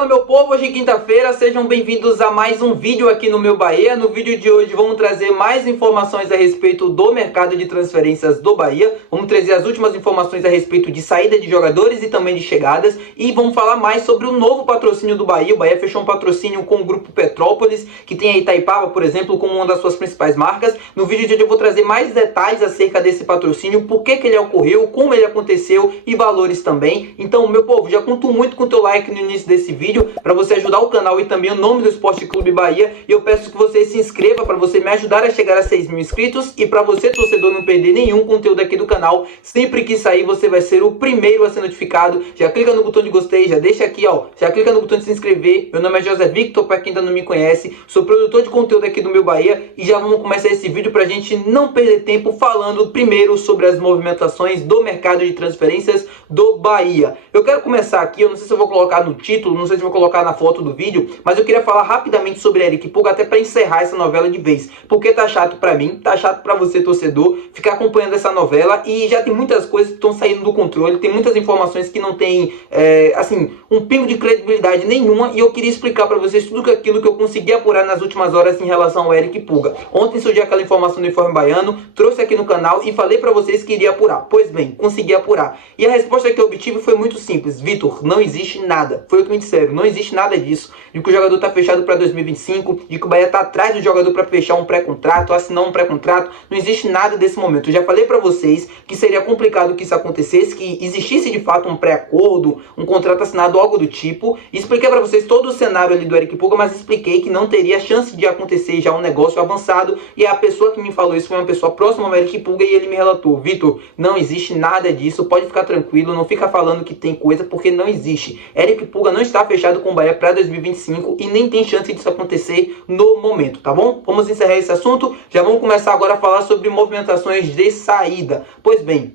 Fala meu povo, hoje é quinta-feira, sejam bem-vindos a mais um vídeo aqui no meu Bahia. No vídeo de hoje vamos trazer mais informações a respeito do mercado de transferências do Bahia. Vamos trazer as últimas informações a respeito de saída de jogadores e também de chegadas. E vamos falar mais sobre o novo patrocínio do Bahia. O Bahia fechou um patrocínio com o Grupo Petrópolis, que tem a Itaipava, por exemplo, como uma das suas principais marcas. No vídeo de hoje eu vou trazer mais detalhes acerca desse patrocínio, por que ele ocorreu, como ele aconteceu e valores também. Então, meu povo, já conto muito com o teu like no início desse vídeo para você ajudar o canal e também o nome do Esporte Clube Bahia. E eu peço que você se inscreva para você me ajudar a chegar a 6 mil inscritos e para você, torcedor, não perder nenhum conteúdo aqui do canal. Sempre que sair, você vai ser o primeiro a ser notificado. Já clica no botão de gostei, já deixa aqui, ó, já clica no botão de se inscrever. Meu nome é José Victor, para quem ainda não me conhece, sou produtor de conteúdo aqui do meu Bahia e já vamos começar esse vídeo para a gente não perder tempo falando primeiro sobre as movimentações do mercado de transferências do Bahia. Eu quero começar aqui, eu não sei se eu vou colocar no título, não sei se eu vou colocar na foto do vídeo, mas eu queria falar rapidamente sobre Eric Pulga, até para encerrar essa novela de vez, porque tá chato para mim, tá chato para você, torcedor, ficar acompanhando essa novela e já tem muitas coisas que estão saindo do controle, tem muitas informações que não tem, assim, um pingo de credibilidade nenhuma, e eu queria explicar para vocês tudo aquilo que eu consegui apurar nas últimas horas em relação ao Eric Pulga. Ontem surgiu aquela informação do Informe Baiano, trouxe aqui no canal e falei para vocês que iria apurar. Pois bem, consegui apurar. E a resposta que eu obtive foi muito simples. Vitor, não existe nada. Foi o que me disseram. Não existe nada disso. De que o jogador está fechado para 2025, de que o Bahia está atrás do jogador para fechar um pré-contrato, assinar um pré-contrato. Não existe nada desse momento. Eu já falei para vocês que seria complicado que isso acontecesse, que existisse de fato um pré-acordo, um contrato assinado, algo do tipo. E expliquei para vocês todo o cenário ali do Eric Pulga, mas expliquei que não teria chance de acontecer já um negócio avançado. E a pessoa que me falou isso foi uma pessoa próxima ao Eric Pulga e ele me relatou: Vitor, não existe nada disso, pode ficar tranquilo, não fica falando que tem coisa, porque não existe. Eric Pulga não está fechado com o Bahia para 2025 e nem tem chance disso acontecer no momento, tá bom? Vamos encerrar esse assunto, já vamos começar agora a falar sobre movimentações de saída. Pois bem,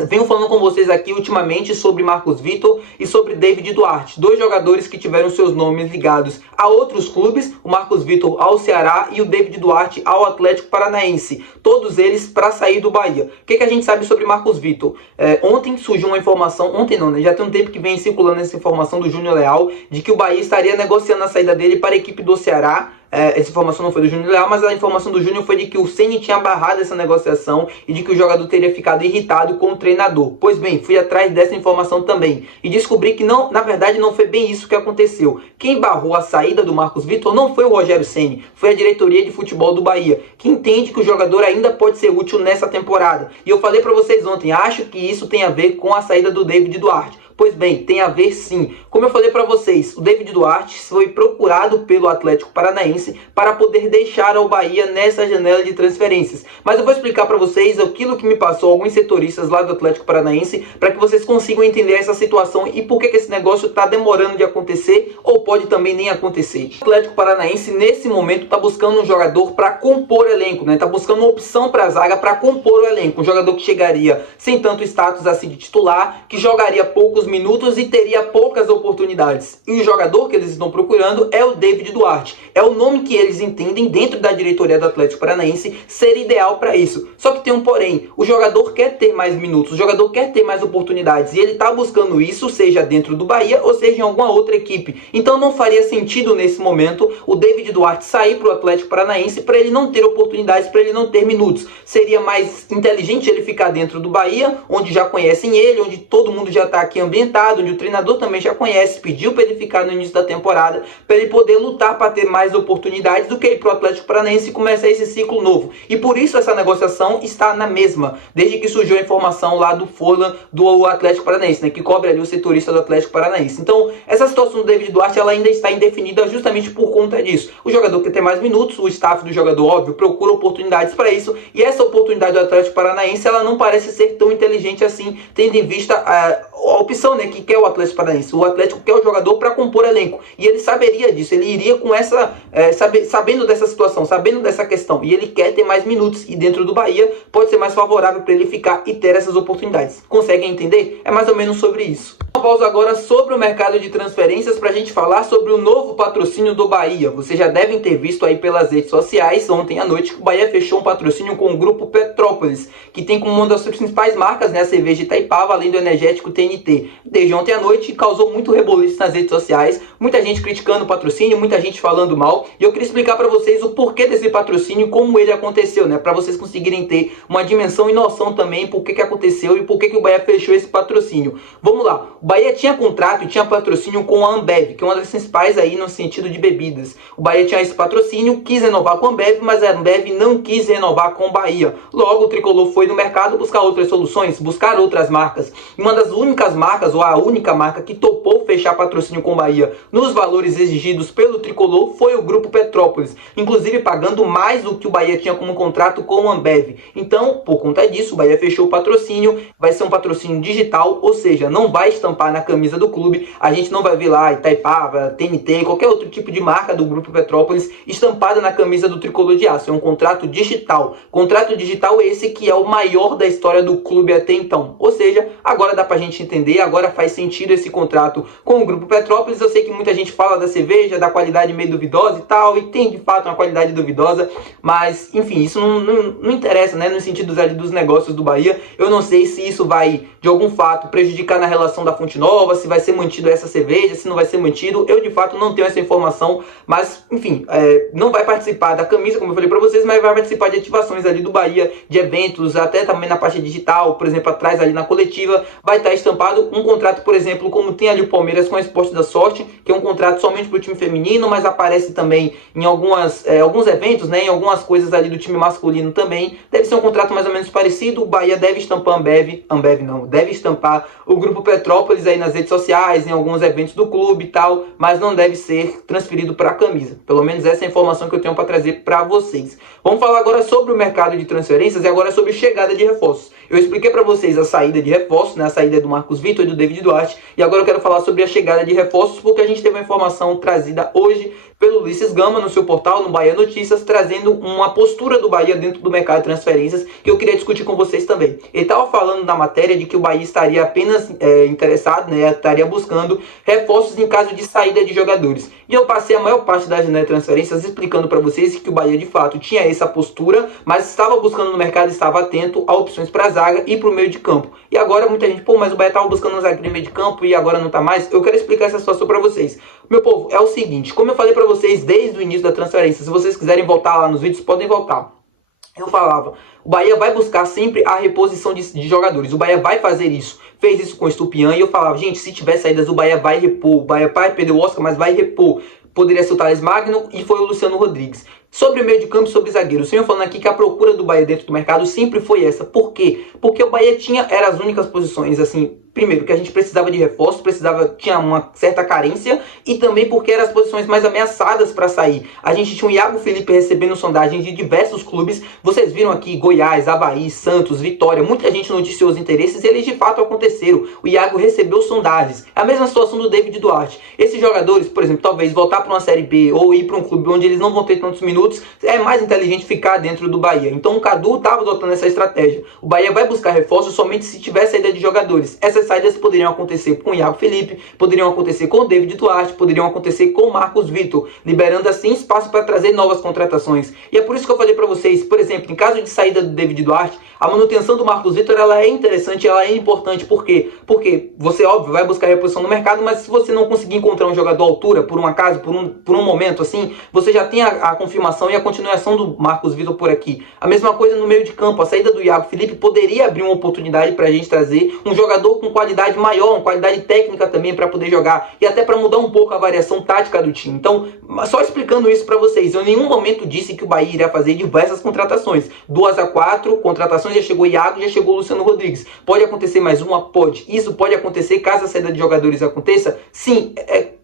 venho falando com vocês aqui ultimamente sobre Marcos Vitor e sobre David Duarte, dois jogadores que tiveram seus nomes ligados a outros clubes, o Marcos Vitor ao Ceará e o David Duarte ao Atlético Paranaense, todos eles para sair do Bahia. O que a gente sabe sobre Marcos Vitor? Ontem surgiu uma informação, ontem não, né? Já tem um tempo que vem circulando essa informação do Júnior Leal, de que o Bahia estaria negociando a saída dele para a equipe do Ceará. Essa informação não foi do Júnior Leal, mas a informação do Júnior foi de que o Ceni tinha barrado essa negociação e de que o jogador teria ficado irritado com o treinador. Pois bem, fui atrás dessa informação também e descobri que não, na verdade não foi bem isso que aconteceu. Quem barrou a saída do Marcos Vitor não foi o Rogério Ceni, foi a diretoria de futebol do Bahia, que entende que o jogador ainda pode ser útil nessa temporada. E eu falei para vocês ontem, acho que isso tem a ver com a saída do David Duarte. Pois bem, tem a ver sim. Como eu falei para vocês, o David Duarte foi procurado pelo Atlético Paranaense para poder deixar o Bahia nessa janela de transferências. Mas eu vou explicar para vocês aquilo que me passou alguns setoristas lá do Atlético Paranaense para que vocês consigam entender essa situação e por que esse negócio está demorando de acontecer ou pode também nem acontecer. O Atlético Paranaense nesse momento está buscando um jogador para compor o elenco, né? Está buscando uma opção para a zaga para compor o elenco. Um jogador que chegaria sem tanto status assim de titular, que jogaria poucos minutos e teria poucas oportunidades. E o jogador que eles estão procurando é o David Duarte. É o nome que eles entendem dentro da diretoria do Atlético Paranaense ser ideal para isso. Só que tem um porém, o jogador quer ter mais minutos, o jogador quer ter mais oportunidades e ele está buscando isso, seja dentro do Bahia ou seja em alguma outra equipe. Então não faria sentido nesse momento o David Duarte sair para o Atlético Paranaense para ele não ter oportunidades, para ele não ter minutos. Seria mais inteligente ele ficar dentro do Bahia, onde já conhecem ele, onde todo mundo já está aqui ambientado, onde o treinador também já conhece, pediu para ele ficar no início da temporada, para ele poder lutar para ter mais oportunidades do que ir para o Atlético Paranaense e começar esse ciclo novo. E por isso essa negociação está na mesma, desde que surgiu a informação lá do Forlan do Atlético Paranaense, né, que cobre ali o setorista do Atlético Paranaense. Então, essa situação do David Duarte, ela ainda está indefinida justamente por conta disso. O jogador quer ter mais minutos, o staff do jogador, óbvio, procura oportunidades para isso, e essa oportunidade do Atlético Paranaense, ela não parece ser tão inteligente assim, tendo em vista a opção, né, que quer o Atlético Paranaense. O Atlético quer o jogador para compor elenco. E ele saberia disso. Ele iria com essa... sabendo dessa situação, sabendo dessa questão. E ele quer ter mais minutos. E dentro do Bahia pode ser mais favorável para ele ficar e ter essas oportunidades. Conseguem entender? É mais ou menos sobre isso. Uma pausa agora sobre o mercado de transferências para a gente falar sobre o novo patrocínio do Bahia. Vocês já devem ter visto aí pelas redes sociais, ontem à noite, que o Bahia fechou um patrocínio com o Grupo Petrópolis, que tem como uma das suas principais marcas, né, a cerveja Itaipava, além do energético TNT. Desde ontem à noite causou muito muito reboliço nas redes sociais, muita gente criticando o patrocínio, muita gente falando mal, e eu queria explicar para vocês o porquê desse patrocínio e como ele aconteceu, né? Para vocês conseguirem ter uma dimensão e noção também por que aconteceu e por que o Bahia fechou esse patrocínio. Vamos lá, o Bahia tinha contrato e tinha patrocínio com a Ambev, que é uma das principais aí no sentido de bebidas. O Bahia tinha esse patrocínio, quis renovar com a Ambev, mas a Ambev não quis renovar com o Bahia. Logo, o Tricolor foi no mercado buscar outras soluções, buscar outras marcas. Uma das únicas marcas, ou a única marca que topou fechar patrocínio com o Bahia nos valores exigidos pelo Tricolor foi o Grupo Petrópolis, inclusive pagando mais do que o Bahia tinha como contrato com a Ambev. Então, por conta disso, o Bahia fechou o patrocínio, vai ser um patrocínio digital, ou seja, não vai estampar na camisa do clube, a gente não vai ver lá Itaipava, TNT, qualquer outro tipo de marca do Grupo Petrópolis estampada na camisa do Tricolor de Aço. É um contrato digital. Contrato digital esse que é o maior da história do clube até então. Ou seja, agora dá pra gente entender, agora faz sentido esse contrato com o Grupo Petrópolis. Eu sei que muita gente fala da cerveja, da qualidade meio duvidosa e tal, e tem de fato uma qualidade duvidosa, mas enfim, isso não interessa, né, no sentido ali dos negócios do Bahia. Eu não sei se isso vai, de algum fato, prejudicar na relação da Fonte Nova, se vai ser mantido essa cerveja, se não vai ser mantido. Eu, de fato, não tenho essa informação, mas, enfim, não vai participar da camisa, como eu falei pra vocês, mas vai participar de ativações ali do Bahia, de eventos, até também na parte digital, por exemplo, atrás ali na coletiva, vai estar estampado um contrato, por exemplo, como tem ali o Palmeiras com a Esporte da Sorte, que é um contrato somente pro time feminino, mas aparece também em alguns eventos, né, em algumas coisas ali do time masculino também. Deve ser um contrato mais ou menos parecido. O Bahia deve estampar Ambev não, deve estampar o Grupo Petrópolis aí nas redes sociais, em alguns eventos do clube e tal, mas não deve ser transferido para a camisa. Pelo menos essa é a informação que eu tenho para trazer para vocês. Vamos falar agora sobre o mercado de transferências e agora sobre chegada de reforços. Eu expliquei para vocês a saída de reforços, né, a saída do Marcos Vitor e do David Duarte, e agora eu quero falar sobre a chegada de reforços, porque a gente teve uma informação trazida hoje pelo Ulisses Gama no seu portal, no Bahia Notícias, trazendo uma postura do Bahia dentro do mercado de transferências que eu queria discutir com vocês também. Ele estava falando na matéria de que o Bahia estaria apenas interessado, né, estaria buscando reforços em caso de saída de jogadores. E eu passei a maior parte das janela de transferências explicando para vocês que o Bahia de fato tinha essa postura, mas estava buscando no mercado, estava atento a opções para a zaga e para o meio de campo. E agora muita gente, mas o Bahia estava buscando um zagueiro no meio de campo e agora não está mais. Eu quero explicar essa situação para vocês. Meu povo, é o seguinte, como eu falei para vocês desde o início da transferência, se vocês quiserem voltar lá nos vídeos, podem voltar. Eu falava, o Bahia vai buscar sempre a reposição de jogadores, o Bahia vai fazer isso. Fez isso com o Estupiã e eu falava, gente, se tiver saídas, o Bahia vai repor, o Bahia vai perder o Oscar, mas vai repor. Poderia ser o Thales Magno e foi o Luciano Rodrigues. Sobre o meio de campo e sobre zagueiro, eu falando aqui que a procura do Bahia dentro do mercado sempre foi essa. Por quê? Porque o Bahia era as únicas posições, assim, primeiro, que a gente precisava de reforço, tinha uma certa carência, e também porque eram as posições mais ameaçadas para sair. A gente tinha o Iago Felipe recebendo sondagens de diversos clubes, vocês viram aqui Goiás, Avaí, Santos, Vitória, muita gente noticiou os interesses e eles de fato aconteceram. O Iago recebeu sondagens. É a mesma situação do David Duarte. Esses jogadores, por exemplo, talvez voltar para uma Série B ou ir para um clube onde eles não vão ter tantos minutos, é mais inteligente ficar dentro do Bahia. Então o Cadu estava adotando essa estratégia. O Bahia vai buscar reforços somente se tiver saída de jogadores. Essas saídas poderiam acontecer com o Iago Felipe, poderiam acontecer com o David Duarte, poderiam acontecer com o Marcos Vitor, liberando assim espaço para trazer novas contratações. E é por isso que eu falei para vocês, por exemplo, em caso de saída do David Duarte, a manutenção do Marcos Vitor ela é interessante, ela é importante. Por quê? Porque você, óbvio, vai buscar reposição no mercado, mas se você não conseguir encontrar um jogador à altura, por um acaso, por um momento assim, você já tem a confirmação e a continuação do Marcos Vitor por aqui. A mesma coisa no meio de campo, a saída do Iago Felipe poderia abrir uma oportunidade para a gente trazer um jogador com qualidade maior, uma qualidade técnica também para poder jogar e até para mudar um pouco a variação tática do time. Então, só explicando isso para vocês, eu em nenhum momento disse que o Bahia iria fazer diversas contratações. 2 a 4 contratações, já chegou o Iago, já chegou o Luciano Rodrigues. Pode acontecer mais uma? Pode. Isso pode acontecer caso a saída de jogadores aconteça? Sim,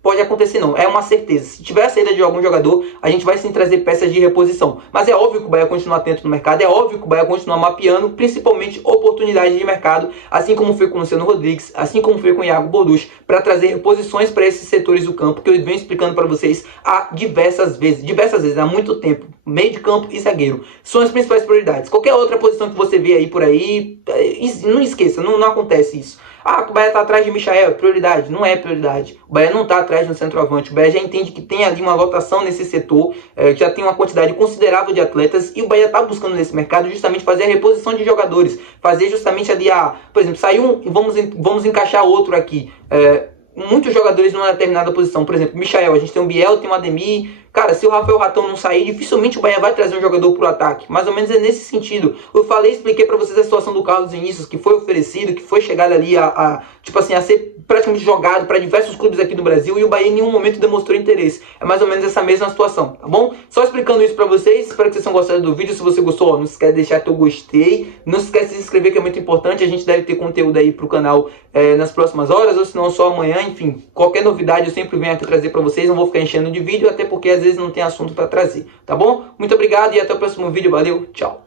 pode acontecer não, é uma certeza. Se tiver a saída de algum jogador, a gente vai sim trazer peças de reposição. Mas é óbvio que o Bahia continua atento no mercado, é óbvio que o Bahia continua mapeando, principalmente oportunidades de mercado, assim como foi com o Luciano Rodrigues, assim como foi com o Iago Boducci, para trazer reposições para esses setores do campo, que eu venho explicando para vocês há diversas vezes, há muito tempo. Meio de campo e zagueiro são as principais prioridades. Qualquer outra posição que você vê aí por aí, não esqueça, não acontece isso. Ah, o Bahia está atrás de Michael, prioridade. Não é prioridade. O Bahia não está atrás do centroavante. O Bahia já entende que tem ali uma lotação nesse setor, já tem uma quantidade considerável de atletas, e o Bahia está buscando nesse mercado justamente fazer a reposição de jogadores. Fazer justamente ali, por exemplo, saiu um e vamos encaixar outro aqui. muitos jogadores numa determinada posição. Por exemplo, Michael, a gente tem o Biel, tem o Ademir. Cara, se o Rafael Ratão não sair, dificilmente o Bahia vai trazer um jogador pro ataque. Mais ou menos é nesse sentido. Eu falei, expliquei pra vocês a situação do Carlos Vinícius, que foi oferecido, que foi chegado ali tipo assim, a ser praticamente jogado para diversos clubes aqui do Brasil, e o Bahia em nenhum momento demonstrou interesse. É mais ou menos essa mesma situação, tá bom? Só explicando isso pra vocês, espero que vocês tenham gostado do vídeo. Se você gostou, ó, não se esquece de deixar teu gostei, não se esquece de se inscrever, que é muito importante. A gente deve ter conteúdo aí pro canal nas próximas horas, ou se não só amanhã. Enfim, qualquer novidade eu sempre venho aqui trazer pra vocês, não vou ficar enchendo de vídeo, até porque às vezes não tem assunto pra trazer, tá bom? Muito obrigado e até o próximo vídeo, valeu, tchau!